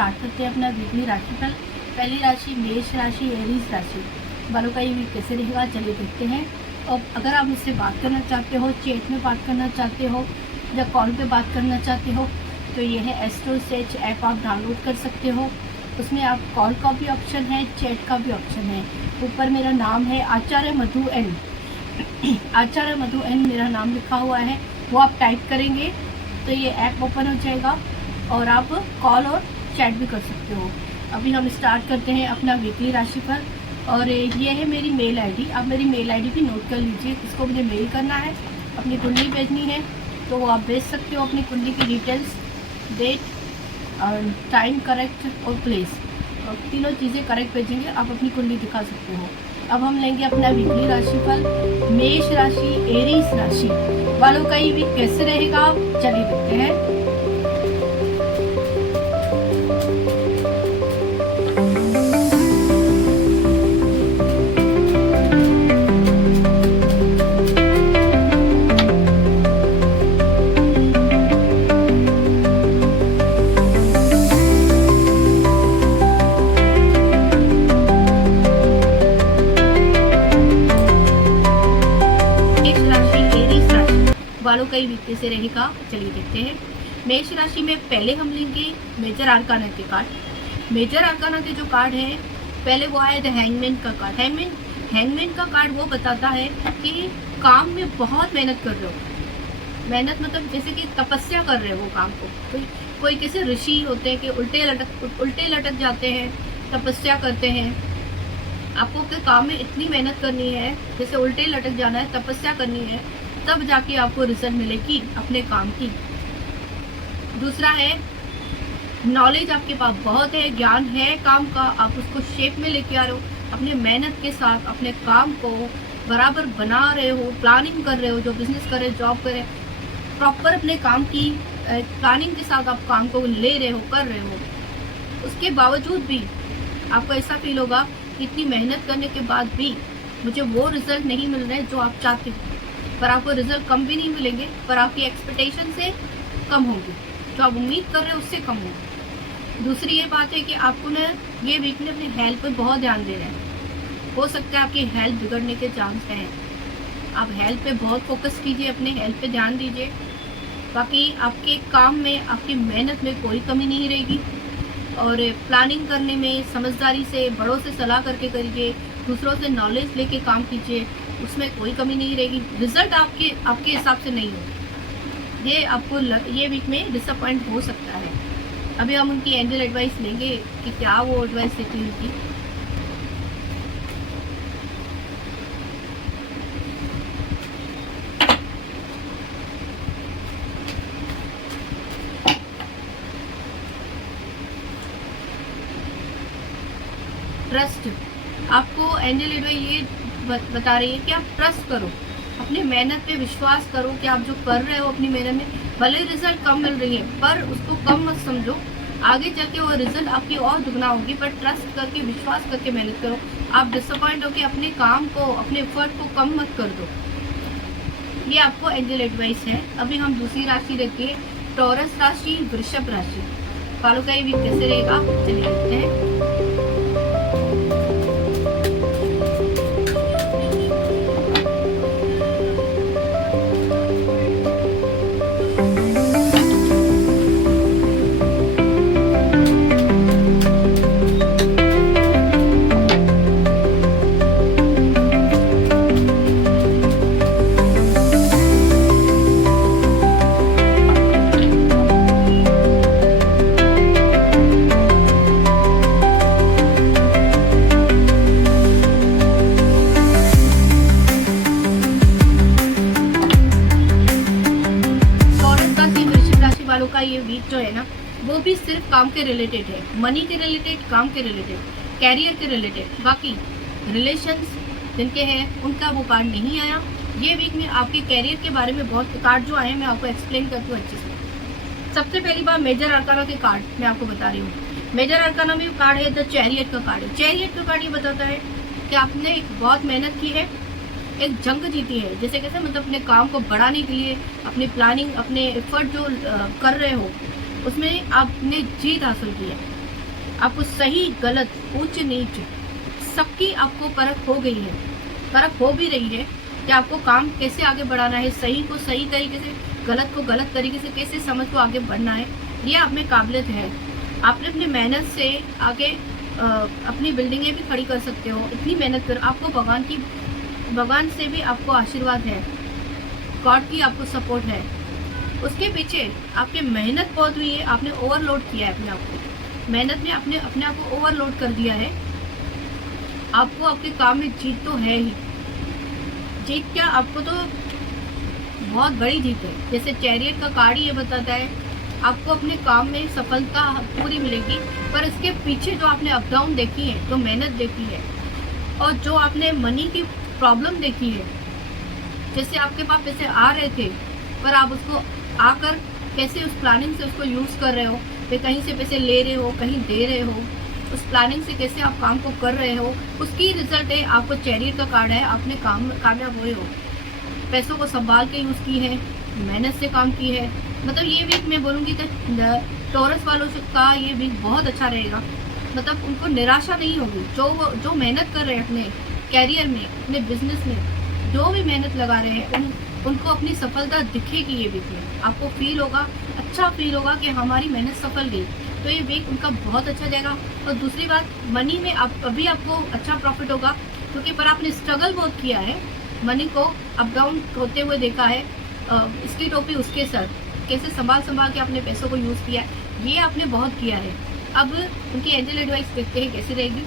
Start करते हैं अपना वीकली राशिफल। पहली राशि मेष राशि, एरीज राशि वालों का ये वीक कैसे रहेगा चलिए देखते हैं। और अगर आप मुझसे बात करना चाहते हो, चैट में बात करना चाहते हो या कॉल पे बात करना चाहते हो तो ये है एस्ट्रो सेज ऐप, आप डाउनलोड कर सकते हो। उसमें आप कॉल का भी ऑप्शन है, चैट का भी ऑप्शन है। ऊपर मेरा नाम है आचार्य मधु एन, आचार्य मधु एन मेरा नाम लिखा हुआ है, वो आप टाइप करेंगे तो ये ऐप ओपन हो जाएगा और आप कॉल और चैट भी कर सकते हो। अभी हम स्टार्ट करते हैं अपना वीकली राशिफल। और ये है मेरी मेल आईडी, आप मेरी मेल आईडी भी नोट कर लीजिए। इसको मुझे मेल करना है, अपनी कुंडली भेजनी है तो वो आप भेज सकते हो। अपनी कुंडली की डिटेल्स, डेट, टाइम करेक्ट और प्लेस, और तीनों चीज़ें करेक्ट भेजेंगे, आप अपनी कुंडली दिखा सकते हो। अब हम लेंगे अपना वीकली राशिफल। मेष राशि, एरीज राशि वालों का ये वीक कैसे रहेगा चलिए देखते हैं। वालों का ही वीक कैसे रहेगा चलिए देखते हैं। मेष राशि में पहले हम लेंगे मेजर आर्काना के कार्ड। मेजर आर्काना के जो कार्ड है, पहले वो आया द हैंगमैन का कार्ड। हैंगमैन का कार्ड वो बताता है कि काम में बहुत मेहनत कर रहे हो। मेहनत मतलब जैसे कि तपस्या कर रहे हो काम को। कोई किसी ऋषि होते हैं कि उल्टे लटक जाते हैं, तपस्या करते हैं। आपको अपने काम में इतनी मेहनत करनी है, जैसे उल्टे लटक जाना है, तपस्या करनी है, तब जाके आपको रिजल्ट मिलेगी अपने काम की। दूसरा है नॉलेज आपके पास बहुत है, ज्ञान है काम का, आप उसको शेप में लेके आ रहे हो। अपने मेहनत के साथ अपने काम को बराबर बना रहे हो, प्लानिंग कर रहे हो। जो बिजनेस करे, जॉब करे, प्रॉपर अपने काम की प्लानिंग के साथ आप काम को ले रहे हो, कर रहे हो। उसके बावजूद भी आपको ऐसा फील होगा कि इतनी मेहनत करने के बाद भी मुझे वो रिजल्ट नहीं मिल रहे जो आप चाहते हो। पर आपको रिजल्ट कम भी नहीं मिलेंगे, पर आपकी एक्सपेक्टेशन से कम होगी, जो आप उम्मीद कर रहे हो उससे कम होगी। दूसरी ये बात है कि आपको ना ये वीक में अपनी हेल्थ पर बहुत ध्यान दे रहे हैं। हो सकता है आपकी हेल्थ बिगड़ने के चांस हैं। आप हेल्थ पे बहुत फोकस कीजिए, अपने हेल्थ पे ध्यान दीजिए। बाकी आपके काम में, आपकी मेहनत में कोई कमी नहीं रहेगी। और प्लानिंग करने में समझदारी से, बड़ों से सलाह करके करिए, दूसरों से नॉलेज लेके काम कीजिए, उसमें कोई कमी नहीं रहेगी। रिजल्ट आपके हिसाब से नहीं हो, ये आपको ये वीक में डिसअपॉइंट हो सकता है। अभी हम उनकी एंजल एडवाइस लेंगे कि क्या वो एडवाइस देती है उनकी। ट्रस्ट, आपको एंजल एडवाइस ये बता रही है कि आप ट्रस्ट करो, अपनी मेहनत पे विश्वास करो कि आप जो कर रहे हो अपनी मेहनत में, भले रिजल्ट कम मिल रही है पर उसको कम मत समझो। आगे चल के वो रिजल्ट आपकी और दुगना होगी, पर ट्रस्ट करके, विश्वास करके मेहनत करो। आप डिसअपॉइंट होकर अपने काम को, अपने एफर्ट को कम मत कर दो। ये आपको एंजल एडवाइस है। अभी हम दूसरी राशि रखिए, टॉरस राशि, वृषभ राशि वालों का ये वीक कैसे रहेगा चलिए देखते हैं। का ये वीक जो है ना, वो भी सिर्फ काम के रिलेटेड है, मनी के रिलेटेड, काम के रिलेटेड, कैरियर के रिलेटेड। बाकी रिलेशंस जिनके हैं उनका वो कार्ड नहीं आया। ये वीक में आपके कैरियर के बारे में बहुत कार्ड जो आए हैं, मैं आपको एक्सप्लेन करती हूँ अच्छे से। सबसे पहली बार मेजर आर्काना के कार्ड मैं आपको बता रही हूँ। मेजर आर्काना में कार्ड है द चैरियट का कार्ड है। चैरियट का कार्ड ये बताता है कि आपने एक बहुत मेहनत की है, एक जंग जीती है। जैसे कैसे मतलब अपने काम को बढ़ाने के लिए, अपनी प्लानिंग, अपने एफर्ट जो कर रहे हो उसमें आपने जीत हासिल की है। आपको सही गलत ऊंच नीच सबकी आपको परख हो गई है, परख हो भी रही है कि आपको काम कैसे आगे बढ़ाना है, सही को सही तरीके से, गलत को गलत तरीके से कैसे समझ को आगे बढ़ना है। ये आप में काबिलियत है। आपने अपनी मेहनत से आगे अपनी बिल्डिंगें भी खड़ी कर सकते हो। इतनी मेहनत कर, आपको भगवान से भी आपको आशीर्वाद है, गॉड की आपको सपोर्ट है। उसके पीछे आपकी मेहनत बहुत हुई है, आपने ओवरलोड किया है अपने आप को, मेहनत में आपने अपने आप को ओवरलोड कर दिया है। आपको आपके काम में जीत तो है ही, जीत क्या, आपको तो बहुत बड़ी जीत है। जैसे चैरियट का कार्ड ये बताता है आपको अपने काम में सफलता पूरी मिलेगी, पर इसके पीछे जो आपने अप डाउन देखी है, जो मेहनत देखी है और जो आपने मनी की प्रॉब्लम देखी है, जैसे आपके पास पैसे आ रहे थे पर आप उसको आकर कैसे उस प्लानिंग से उसको यूज़ कर रहे हो, फिर कहीं से पैसे ले रहे हो, कहीं दे रहे हो, उस प्लानिंग से कैसे आप काम को कर रहे हो, उसकी रिजल्ट है। आपको चैरियट का कार्ड है, आपने काम में कामयाब हुए हो, पैसों को संभाल के यूज़ की है, मेहनत से काम की है। मतलब ये वीक मैं बोलूँगी कि टॉरस वालों का ये वीक बहुत अच्छा रहेगा। मतलब उनको निराशा नहीं होगी, जो मेहनत कर रहे हैं अपने कैरियर में, अपने बिजनेस में, जो भी मेहनत लगा रहे हैं उनको अपनी सफलता दिखेगी। ये वीक में आपको फील होगा, अच्छा फील होगा कि हमारी मेहनत सफल गई। तो ये वीक उनका बहुत अच्छा जाएगा। और दूसरी बात, मनी में अभी आपको अच्छा प्रॉफिट होगा, क्योंकि पर आपने स्ट्रगल बहुत किया है, मनी को अप डाउन होते हुए देखा है। इसकी टोपी उसके सर, कैसे संभाल के अपने पैसों को यूज़ किया है, ये आपने बहुत किया है। अब उनकी एंजल एडवाइस देखते हैं कैसी रहेगी।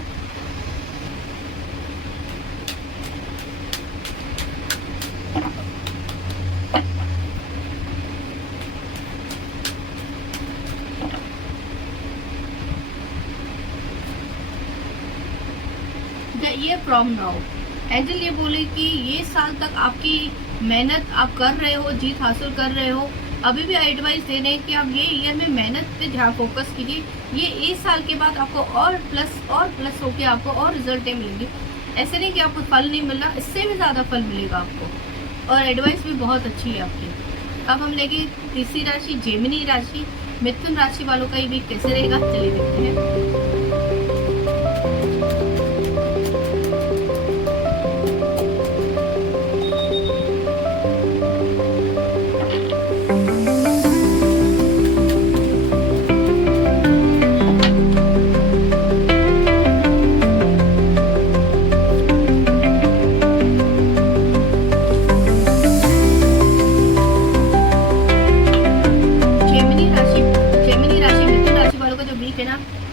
ये फ्रॉम नाउ एंजल ये बोले कि ये साल तक आपकी मेहनत आप कर रहे हो, जीत हासिल कर रहे हो। अभी भी एडवाइस दे रहे हैं कि आप ये ईयर में मेहनत पे ध्यान फोकस कीजिए। ये इस साल के बाद आपको और प्लस होके आपको और रिजल्टें मिलेंगी। ऐसे नहीं कि आपको फल नहीं मिल रहा, इससे भी ज़्यादा फल मिलेगा आपको। और एडवाइस भी बहुत अच्छी है आपकी। अब हम लेंगे तीसरी राशि, जेमिनी राशि, मिथुन राशि वालों का ये वीक कैसे रहेगा, चलिए देखते हैं।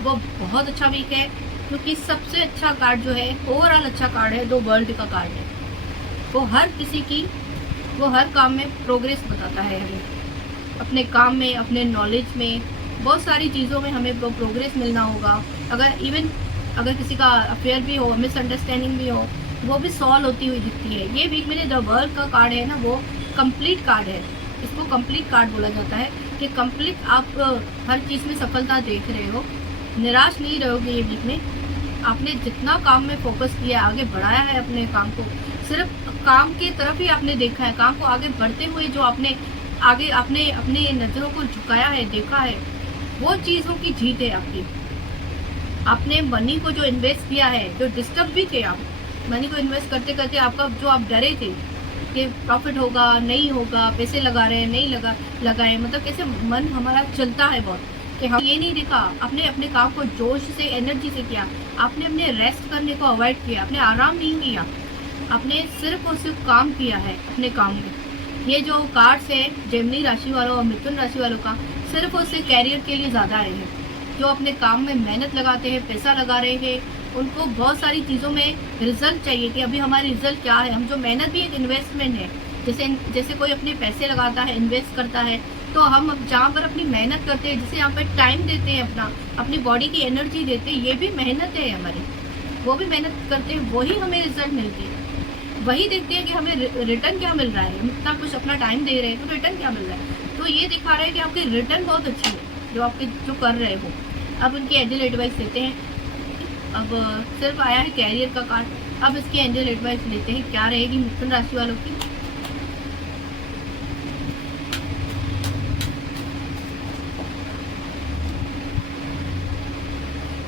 वो बहुत अच्छा वीक है, क्योंकि सबसे अच्छा कार्ड जो है, ओवरऑल अच्छा कार्ड है, 2 वर्ल्ड का कार्ड है। वो हर किसी की, वो हर काम में प्रोग्रेस बताता है हमें, अपने काम में, अपने नॉलेज में, बहुत सारी चीज़ों में हमें प्रोग्रेस मिलना होगा। अगर किसी का अफेयर भी हो, मिसअंडरस्टैंडिंग भी हो, वो भी सॉल्व होती हुई दिखती है। ये वीक में द वर्ल्ड का कार्ड है ना, वो कंप्लीट कार्ड है। इसको कंप्लीट कार्ड बोला जाता है कि कंप्लीट आप हर चीज़ में सफलता देख रहे हो, निराश नहीं रहोगे। ये वीक में आपने जितना काम में फोकस किया, आगे बढ़ाया है अपने काम को, सिर्फ काम की तरफ ही आपने देखा है, काम को आगे बढ़ते हुए जो आपने आगे अपने नज़रों को झुकाया है, देखा है, वो चीज़ों की जीत है आपकी। आपने मनी को जो इन्वेस्ट किया है, जो डिस्टर्ब भी थे आप, मनी को इन्वेस्ट करते करते आपका जो आप डरे थे कि प्रॉफिट होगा नहीं होगा, पैसे लगा रहे हैं नहीं लगाए, मतलब कैसे मन हमारा चलता है बहुत कि हम ये नहीं देखा। आपने अपने काम को जोश से, एनर्जी से किया, आपने अपने रेस्ट करने को अवॉइड किया, आपने आराम नहीं किया, आपने सिर्फ और सिर्फ काम किया है अपने काम में। ये जो कार्ड्स है जेमिनी राशि वालों और मिथुन राशि वालों का, सिर्फ और सिर्फ कैरियर के लिए ज़्यादा आए हैं। जो अपने काम में मेहनत लगाते हैं, पैसा लगा रहे हैं, उनको बहुत सारी चीज़ों में रिजल्ट चाहिए कि अभी हमारी रिजल्ट क्या है। हम जो मेहनत भी एक इन्वेस्टमेंट है, जैसे कोई अपने पैसे लगाता है, इन्वेस्ट करता है, तो हम जहाँ पर अपनी मेहनत करते हैं, जैसे यहाँ पर टाइम देते हैं, अपनी बॉडी की एनर्जी देते हैं, ये भी मेहनत है हमारी। वो भी मेहनत करते हैं, वही हमें रिजल्ट मिलती है। वही देखते हैं कि हमें रिटर्न क्या मिल रहा है। हम इतना कुछ अपना टाइम दे रहे हैं तो रिटर्न क्या मिल रहा है। तो ये दिखा रहा है कि आपकी रिटर्न बहुत अच्छी है जो आपके जो कर रहे हो। अब उनकी एंजल एडवाइस लेते हैं। अब सिर्फ आया है कैरियर का कार्ड, अब इसकी एंजल एडवाइस लेते हैं क्या रहेगी मिथुन राशि वालों की।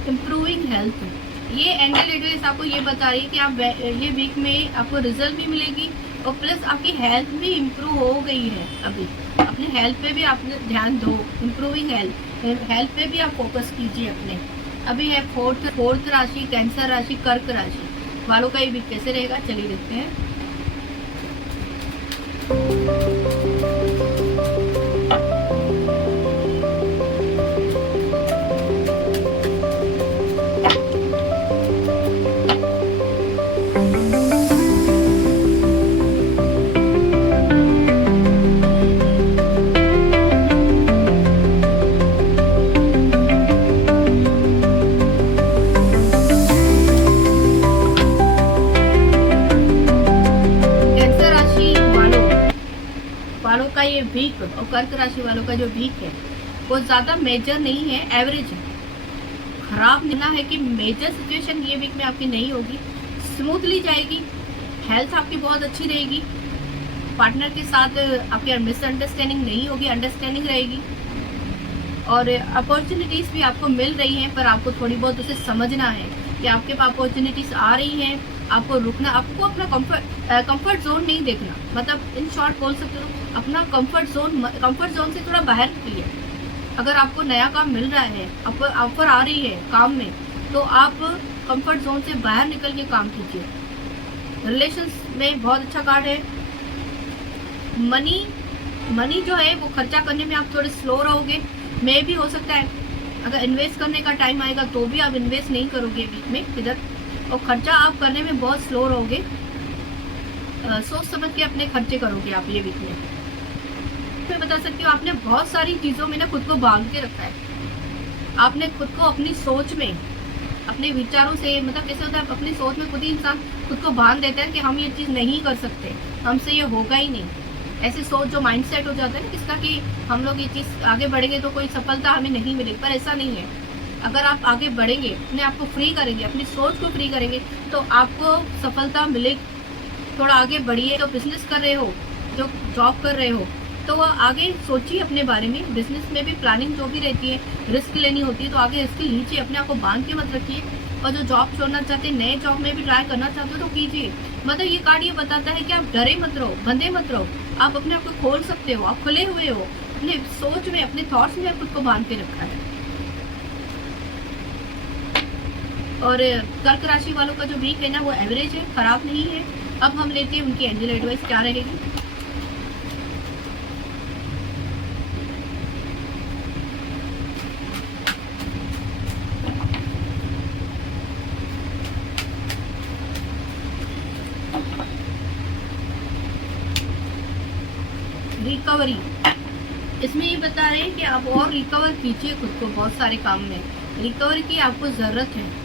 Improving health. ये एंजल एडवाइस आपको ये बता रही है कि आप ये वीक में आपको रिजल्ट भी मिलेगी और प्लस आपकी हेल्थ भी इम्प्रूव हो गई है। अभी अपने हेल्थ पे भी आप ध्यान दो, इम्प्रूविंग हेल्थ पे भी आप फोकस कीजिए अपने। अभी है फोर्थ राशि कैंसर राशि, कर्क राशि वालों का ये वीक कैसे रहेगा चलिए देखते हैं। वालों का ये वीक और कर्क राशि वालों का जो वीक है वो ज़्यादा मेजर नहीं है, एवरेज है। खराब नहीं है कि मेजर सिचुएशन ये वीक में आपकी नहीं होगी, स्मूथली जाएगी। हेल्थ आपकी बहुत अच्छी रहेगी, पार्टनर के साथ आपकी मिसअंडरस्टैंडिंग नहीं होगी, अंडरस्टैंडिंग रहेगी। और अपॉर्चुनिटीज़ भी आपको मिल रही हैं, पर आपको थोड़ी बहुत उसे समझना है कि आपके पास अपॉर्चुनिटीज़ आ रही हैं, आपको रुकना, आपको अपना कंफर्ट जोन नहीं देखना। मतलब इन शॉर्ट बोल सकते हो अपना कंफर्ट जोन से थोड़ा बाहर निकलिए। अगर आपको नया काम मिल रहा है, आपको ऑफर आ रही है काम में, तो आप कंफर्ट जोन से बाहर निकल के काम कीजिए। रिलेशंस में बहुत अच्छा कार्ड है। मनी जो है वो खर्चा करने में आप थोड़े स्लो रहोगे। मे भी हो सकता है अगर इन्वेस्ट करने का टाइम आएगा तो भी आप इन्वेस्ट नहीं करोगे वीक में किधर, और खर्चा आप करने में बहुत स्लो रहोगे। सोच समझ के अपने खर्चे करोगे आप ये वीक में। मैं बता सकती हूँ आपने बहुत सारी चीज़ों में ना खुद को बांध के रखा है। आपने खुद को अपनी सोच में, अपने विचारों से, मतलब कैसे होता है अपनी सोच में खुद ही इंसान खुद को बांध देता है कि हम ये चीज़ नहीं कर सकते, हमसे ये होगा ही नहीं। ऐसी सोच जो माइंडसेट हो जाता है ना किसका कि हम लोग ये चीज़ आगे बढ़ेंगे तो कोई सफलता हमें नहीं मिलेगी, पर ऐसा नहीं है। अगर आप आगे बढ़ेंगे, अपने आप को फ्री करेंगे, अपनी सोच को फ्री करेंगे तो आपको सफलता मिलेगी। थोड़ा आगे बढ़िए। जो बिजनेस कर रहे हो, जो जॉब कर रहे हो, तो वह आगे सोचिए अपने बारे में। बिजनेस में भी प्लानिंग जो भी रहती है, रिस्क लेनी होती है, तो आगे रिस्क लीजिए, अपने आप को बांध के मत रखिए। और जो जॉब छोड़ना चाहते हैं, नए जॉब में भी ट्राई करना चाहते हो तो कीजिए। मतलब ये कार्ड ये बताता है कि आप डरे मत रहो, बंधे मत रहो, आप अपने आप को खोल सकते हो, आप खुले हुए हो। अपने सोच में, अपने थॉट्स में खुद को बांध के रखा है। और कर्क राशि वालों का जो वीक है ना वो एवरेज है, खराब नहीं है। अब हम लेते हैं उनकी एंजल एडवाइस क्या रहेगी। रिकवरी, इसमें ये बता रहे हैं कि आप और रिकवर कीजिए खुद को बहुत सारे काम में। रिकवर की आपको ज़रूरत है।